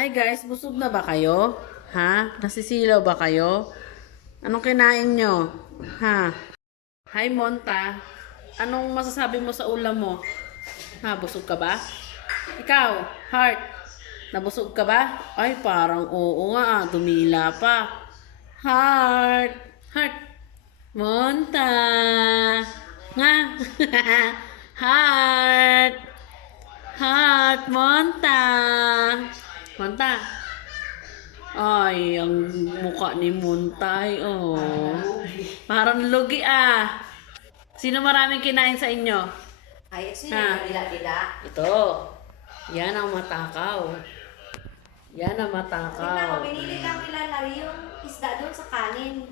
Hi guys, busog na ba kayo? Ha? Nasisilaw ba kayo? Anong kinain nyo? Ha? Hi Monta, anong masasabi mo sa ulam mo? Ha, busog ka ba? Ikaw, Heart, nabusog ka ba? Ay, parang oo nga, dumila pa. Heart, Heart, Monta, nga. Heart, Heart, Monta. Monta. Ay, ang mukha ni Montay, oh. Parang lugi ah. Sino maraming kinain sa inyo? Ay, sino Ha? yung dila-dila? Ito. Yan ang matakaw. Yan ang Tingnan mo, matakaw. binili lang nila na yung isda doon sa kanin.